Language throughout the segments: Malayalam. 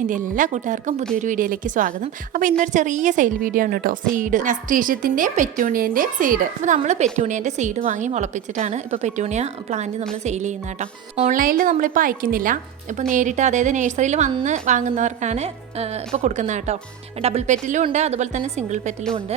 എൻ്റെ എല്ലാ കൂട്ടുകാർക്കും പുതിയൊരു വീഡിയോയിലേക്ക് സ്വാഗതം. അപ്പോൾ ഇന്നൊരു ചെറിയ സെയിൽ വീഡിയോ ആണ് കേട്ടോ. സീഡ് നസ്ട്രീഷ്യത്തിൻ്റെയും പെറ്റൂണിയൻ്റെയും സീഡ്. അപ്പോൾ നമ്മൾ പെറ്റൂണിയൻ്റെ സീഡ് വാങ്ങി മുളപ്പിച്ചിട്ടാണ് ഇപ്പോൾ പെറ്റൂണിയ പ്ലാന്റ് നമ്മൾ സെയിൽ ചെയ്യുന്നത് കേട്ടോ. ഓൺലൈനിൽ നമ്മളിപ്പോൾ അയക്കുന്നില്ല, ഇപ്പോൾ നേരിട്ട് അതായത് നഴ്സറിയിൽ വന്ന് വാങ്ങുന്നവർക്കാണ് ഇപ്പോൾ കൊടുക്കുന്നത് കേട്ടോ. ഡബിൾ പെറ്റിലും ഉണ്ട്, അതുപോലെ തന്നെ സിംഗിൾ പെറ്റിലും ഉണ്ട്.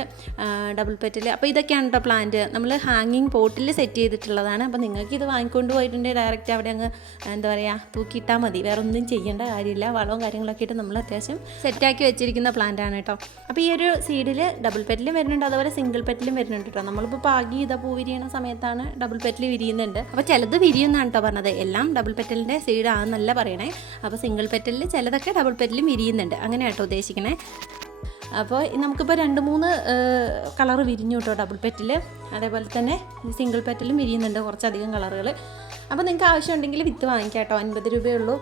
ഡബിൾ പെറ്റിൽ അപ്പോൾ ഇതൊക്കെയാണ് കേട്ടോ പ്ലാന്റ്. നമ്മൾ ഹാങ്ങിങ് പോട്ടിൽ സെറ്റ് ചെയ്തിട്ടുള്ളതാണ്. അപ്പോൾ നിങ്ങൾക്ക് ഇത് വാങ്ങിക്കൊണ്ട് പോയിട്ടുണ്ടെങ്കിൽ ഡയറക്റ്റ് അവിടെ അങ്ങ് എന്താ പറയുക തൂക്കിയിട്ടാൽ മതി, വേറെ ഒന്നും ചെയ്യേണ്ട കാര്യമില്ല. വളവും കാര്യങ്ങളൊക്കെ ഇട്ട് നമ്മൾ അത്യാവശ്യം സെറ്റാക്കി വെച്ചിരിക്കുന്ന പ്ലാന്റാണ് കേട്ടോ. അപ്പോൾ ഈ ഒരു സീഡിൽ ഡബിൾ പെറ്റിലും വരുന്നുണ്ട്, അതുപോലെ സിംഗിൾ പെറ്റിലും വരുന്നുണ്ട് കേട്ടോ. നമ്മളിപ്പോൾ പാകി ഇതാ പൂ വിരിയണ സമയത്താണ് ഡബിൾ പെറ്റിൽ വിരിയുന്നുണ്ട്. അപ്പോൾ ചിലത് വിരിയുന്നതാണ് കേട്ടോ പറഞ്ഞത്, എല്ലാം ഡബിൾ പെറ്റലിൻ്റെ സീഡാണെന്നല്ല പറയണേ. അപ്പോൾ സിംഗിൾ പെറ്റലിൽ ചിലതൊക്കെ ഡബിൾ പെറ്റിലും വിരിയുന്നുണ്ട്, അങ്ങനെ കേട്ടോ ഉദ്ദേശിക്കണേ. അപ്പോൾ നമുക്കിപ്പോൾ 2-3 കളർ വിരിഞ്ഞു കേട്ടോ ഡബിൾ പെറ്റിൽ. അതേപോലെ തന്നെ സിംഗിൾ പെറ്റിലും വിരിയുന്നുണ്ട് കുറച്ചധികം കളറുകൾ. അപ്പോൾ നിങ്ങൾക്ക് ആവശ്യമുണ്ടെങ്കിൽ വിത്ത് വാങ്ങിക്കാം കേട്ടോ. 50 രൂപയുള്ളൂ.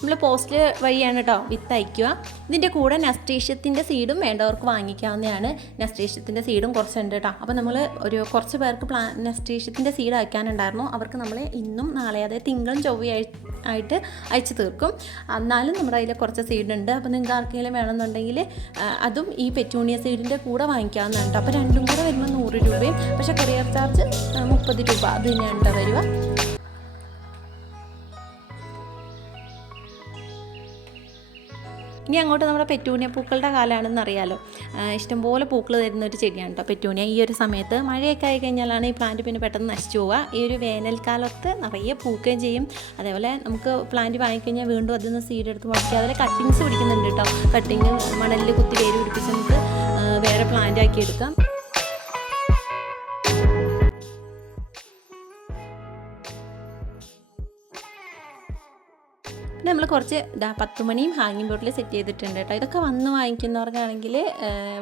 നമ്മൾ പോസ്റ്റ് വഴിയാണ് കേട്ടോ വിത്ത് അയക്കുക. ഇതിൻ്റെ കൂടെ നസ്ട്രീഷ്യത്തിൻ്റെ സീഡും വേണ്ടവർക്ക് വാങ്ങിക്കാവുന്നതാണ്. നസ്ട്രീഷ്യത്തിൻ്റെ സീഡും കുറച്ചുണ്ട് കേട്ടോ. അപ്പോൾ നമ്മൾ ഒരു കുറച്ച് പേർക്ക് നസ്ട്രീഷ്യത്തിൻ്റെ സീഡ് അയക്കാനുണ്ടായിരുന്നു. അവർക്ക് നമ്മൾ ഇന്നും നാളെ അതായത് തിങ്കളും ചൊവ്വയായിട്ട് അയച്ചു തീർക്കും. എന്നാലും നമ്മുടെ കയ്യിൽ കുറച്ച് സീഡ് ഉണ്ട്. അപ്പോൾ നിങ്ങൾക്ക് ആർക്കെങ്കിലും വേണമെന്നുണ്ടെങ്കിൽ അതും ഈ പെറ്റൂണിയ സീഡിൻ്റെ കൂടെ വാങ്ങിക്കാവുന്നതാണ് കേട്ടോ. അപ്പോൾ രണ്ടും കൂടെ വരുമ്പോൾ 100 രൂപയും, പക്ഷേ കൊറിയർ ചാർജ് 30 രൂപ അത് തന്നെയാണ് കേട്ടോ വരിക. ഇനി അങ്ങോട്ട് നമ്മുടെ പെറ്റൂണിയ പൂക്കളുടെ കാലമാണെന്ന് അറിയാലോ. ഇഷ്ടംപോലെ പൂക്കൾ തരുന്ന ഒരു ചെടിയാണ് കേട്ടോ പെറ്റൂണിയ. ഈ ഒരു സമയത്ത് മഴയൊക്കെ ആയി കഴിഞ്ഞാലാണ് ഈ പ്ലാന്റ് പിന്നെ പെട്ടെന്ന് നശിച്ചു പോവുക. ഈ ഒരു വേനൽക്കാലത്ത് നിറയെ പൂക്കുകയും ചെയ്യും. അതേപോലെ നമുക്ക് പ്ലാന്റ് വാങ്ങിക്കഴിഞ്ഞാൽ വീണ്ടും അതിൽ നിന്ന് സീഡ് എടുത്ത് മുളയ്ക്കുക. അതുപോലെ കട്ടിങ്സ് പിടിക്കുന്നുണ്ട് കേട്ടോ. കട്ടിങ് മണലിൽ കുത്തി വേര് പിടിപ്പിച്ച് നമുക്ക് വേറെ പ്ലാന്റ് ആക്കി എടുക്കാം. പിന്നെ നമ്മൾ കുറച്ച് 10 മണിയും ഹാങ്ങിങ് ബോട്ടിൽ സെറ്റ് ചെയ്തിട്ടുണ്ട് കേട്ടോ. ഇതൊക്കെ വന്ന് വാങ്ങിക്കുന്നവർക്കാണെങ്കിൽ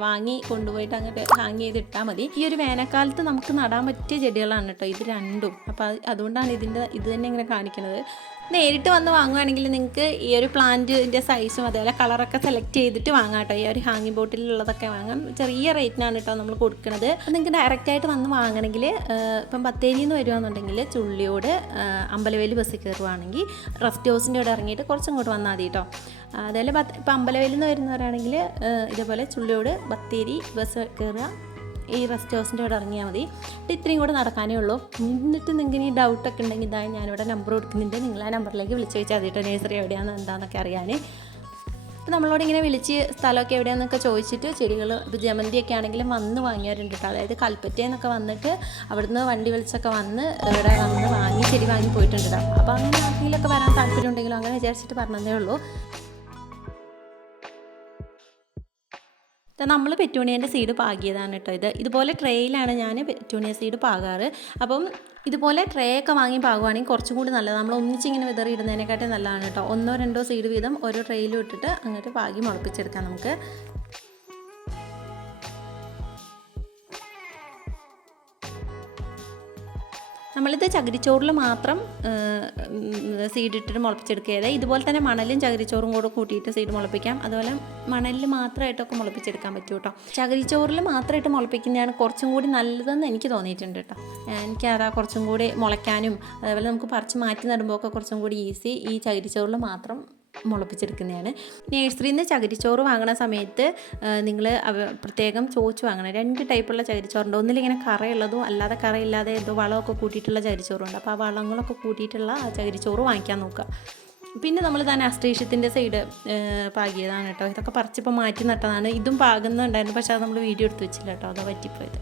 വാങ്ങി കൊണ്ടുപോയിട്ട് അങ്ങോട്ട് ഹാങ് ചെയ്തിട്ടാൽ മതി. ഈ ഒരു വേനൽക്കാലത്ത് നമുക്ക് നടാൻ പറ്റിയ ചെടികളാണ് കേട്ടോ ഇത് രണ്ടും. അപ്പോൾ അതുകൊണ്ടാണ് ഇത് തന്നെ ഇങ്ങനെ കാണിക്കുന്നത്. നേരിട്ട് വന്ന് വാങ്ങുകയാണെങ്കിൽ നിങ്ങൾക്ക് ഈ ഒരു പ്ലാന്റിൻ്റെ സൈസും അതേപോലെ കളറൊക്കെ സെലക്ട് ചെയ്തിട്ട് വാങ്ങാം കേട്ടോ. ഈ ഒരു ഹാങ്ങിങ് ബോട്ടിലുള്ളതൊക്കെ വാങ്ങാം. ചെറിയ റേറ്റിനാണ് കേട്ടോ നമ്മൾ കൊടുക്കുന്നത്. അപ്പോൾ നിങ്ങൾക്ക് ഡയറക്റ്റായിട്ട് വന്ന് വാങ്ങണമെങ്കിൽ ഇപ്പം ബത്തേരിയിൽ നിന്ന് വരുവാണെന്നുണ്ടെങ്കിൽ ചുള്ളിയോട് അമ്പലവേൽ ബസ്സിൽ കയറുവാണെങ്കിൽ റെസ്റ്റ് ഹൗസിൻ്റെ അവിടെ ഇറങ്ങിയിട്ട് കുറച്ചും ഇങ്ങോട്ട് വന്നാൽ മതി കേട്ടോ. അതേപോലെ ഇപ്പം അമ്പലവേലിൽ നിന്ന് വരുന്നവരാണെങ്കിൽ ഇതേപോലെ ചുള്ളിയോട് ബത്തേരി ബസ് കയറുക, ഈ റെസ്റ്റ് ഹൗസിൻ്റെ അവിടെ ഇറങ്ങിയാൽ മതി. ഇത്രയും കൂടെ നടക്കാനേ ഉള്ളൂ. എന്നിട്ട് നിങ്ങൾക്ക് ഈ ഡൗട്ടൊക്കെ ഉണ്ടെങ്കിൽ ഇതായി ഞാനിവിടെ നമ്പർ കൊടുക്കുന്നുണ്ട്, നിങ്ങൾ ആ നമ്പറിലേക്ക് വിളിച്ച് ചോദിച്ചാൽ മതി കേട്ടോ. നേഴ്സറി എവിടെയാണ് എന്താണെന്നൊക്കെ അറിയാൻ. അപ്പോൾ നമ്മളോട് ഇങ്ങനെ വിളിച്ച് സ്ഥലമൊക്കെ എവിടെയാണെന്നൊക്കെ ചോദിച്ചിട്ട് ചെടികൾ ഇപ്പോൾ ജമന്തിയൊക്കെ ആണെങ്കിലും വന്ന് വാങ്ങിയവരുണ്ട് കേട്ടോ. അതായത് കൽപ്പറ്റയെന്നൊക്കെ വന്നിട്ട് അവിടുന്ന് വണ്ടി വിളിച്ചൊക്കെ വന്ന് ഇവിടെ വന്ന് വാങ്ങി ചെടി വാങ്ങി പോയിട്ടുണ്ട് കേട്ടോ. അപ്പോൾ അങ്ങനെ ആർക്കെങ്കിലുമൊക്കെ വരാൻ താല്പര്യം ഉണ്ടെങ്കിലും അങ്ങനെ വിചാരിച്ചിട്ട് പറഞ്ഞതേ ഉള്ളൂ. നമ്മൾ പെറ്റൂണിയൻ്റെ സീഡ് പാകിയതാണ് കേട്ടോ. ഇതുപോലെ ട്രേയിലാണ് ഞാൻ പെറ്റൂണിയ സീഡ് പാകാറ്. അപ്പം ഇതുപോലെ ട്രേ ഒക്കെ വാങ്ങി പാകുവാണെങ്കിൽ കുറച്ചും കൂടി നല്ലത്. നമ്മൾ ഒന്നിച്ചിങ്ങനെ വിതറി ഇടുന്നതിനെക്കാട്ടും നല്ലതാണ് കേട്ടോ. 1-2 സീഡ് വീതം ഓരോ ട്രേയിലും ഇട്ടിട്ട് അങ്ങോട്ട് പാകി മുളപ്പിച്ചെടുക്കാം നമുക്ക്. നമ്മളിത് ചകിരിച്ചോറിൽ മാത്രം സീഡ് ഇട്ടിട്ട് മുളപ്പിച്ചെടുക്കുകയത്. ഇതുപോലെ തന്നെ മണലും ചകിരിച്ചോറും കൂടെ കൂട്ടിയിട്ട് സീഡ് മുളപ്പിക്കാം. അതുപോലെ മണലിൽ മാത്രമായിട്ടൊക്കെ മുളപ്പിച്ചെടുക്കാൻ പറ്റും കേട്ടോ. ചകിരിച്ചോറിൽ മാത്രമായിട്ട് മുളപ്പിക്കുന്നതാണ് കുറച്ചും കൂടി നല്ലതെന്ന് എനിക്ക് തോന്നിയിട്ടുണ്ട് കേട്ടോ. എനിക്കതാ കുറച്ചും കൂടി മുളയ്ക്കാനും അതേപോലെ നമുക്ക് പറിച്ച് മാറ്റി നടുമ്പോൾ ഒക്കെ കുറച്ചും കൂടി ഈസി ഈ ചകിരിച്ചോറിൽ മാത്രം മുളപ്പിച്ചെടുക്കുന്നതാണ്. നേഴ്സറിയിൽ നിന്ന് ചകിരിച്ചോറ് വാങ്ങുന്ന സമയത്ത് നിങ്ങൾ പ്രത്യേകം ചോദിച്ച് വാങ്ങണം. 2 ടൈപ്പുള്ള ചകിരിച്ചോറുണ്ട്. ഒന്നിലിങ്ങനെ കറയുള്ളതും അല്ലാതെ കറയില്ലാതെ ഏതോ വളമൊക്കെ കൂട്ടിയിട്ടുള്ള ചകിരിച്ചോറുണ്ട്. അപ്പോൾ ആ വളങ്ങളൊക്കെ കൂട്ടിയിട്ടുള്ള ആ ചകിരിച്ചോറ് വാങ്ങിക്കാൻ നോക്കുക. പിന്നെ നമ്മൾ നസ്ട്രീഷ്യത്തിൻ്റെ സൈഡ് പാകിയതാണ് കേട്ടോ. ഇതൊക്കെ പറിച്ചിപ്പോൾ മാറ്റി നട്ടതാണ്. ഇതും പാകുന്നുണ്ടായിരുന്നു, പക്ഷേ അത് നമ്മൾ വീഡിയോ എടുത്ത് വെച്ചില്ല കേട്ടോ, അതാ പറ്റിപ്പോയത്.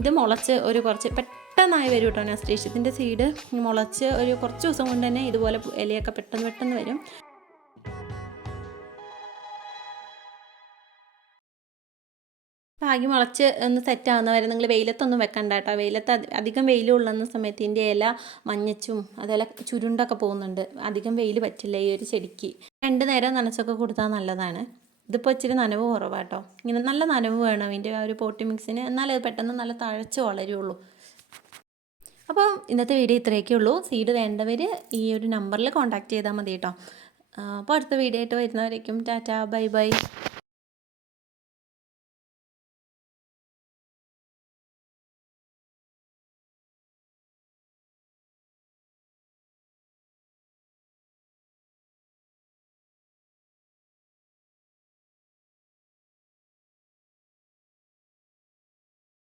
ഇത് മുളച്ച് കുറച്ച് പെട്ടെന്നായി വരും കേട്ടോ. നസ്ട്രീഷ്യത്തിൻ്റെ സീഡ് മുളച്ച് കുറച്ച് ദിവസം കൊണ്ട് തന്നെ ഇതുപോലെ ഇലയൊക്കെ പെട്ടെന്ന് വരും. പാകി മുളച്ച് ഒന്ന് സെറ്റാവുന്ന വരെ നിങ്ങൾ വെയിലത്തൊന്നും വെക്കണ്ട കേട്ടോ. വെയിലത്ത് അധികം വെയിൽ കൊള്ളുന്ന സമയത്ത് ഇതിൻ്റെ ഇല മഞ്ഞച്ചും അതുപോലെ ചുരുണ്ടൊക്കെ പോകുന്നുണ്ട്. അധികം വെയിൽ പറ്റില്ല ഈ ഒരു ചെടിക്ക്. 2 നേരം നനച്ചൊക്കെ കൊടുത്താൽ നല്ലതാണ്. ഇതിപ്പോൾ ഇച്ചിരി നനവ് കുറവാട്ടോ. ഇങ്ങനെ നല്ല നനവ് വേണം ഇതിൻ്റെ ആ ഒരു പോട്ടി മിക്സിന്, എന്നാലേ അത് പെട്ടെന്ന് നല്ല തഴച്ച് വളരുള്ളൂ. അപ്പോൾ ഇന്നത്തെ വീഡിയോ ഇത്രയൊക്കെ ഉള്ളൂ. സീഡ് വേണ്ടവർ ഈ ഒരു നമ്പറിൽ കോൺടാക്റ്റ് ചെയ്താൽ മതി കേട്ടോ. അപ്പോൾ അടുത്ത വീഡിയോ ആയിട്ട് വരുന്നവരേക്കും ടാറ്റാ ബൈ ബൈ.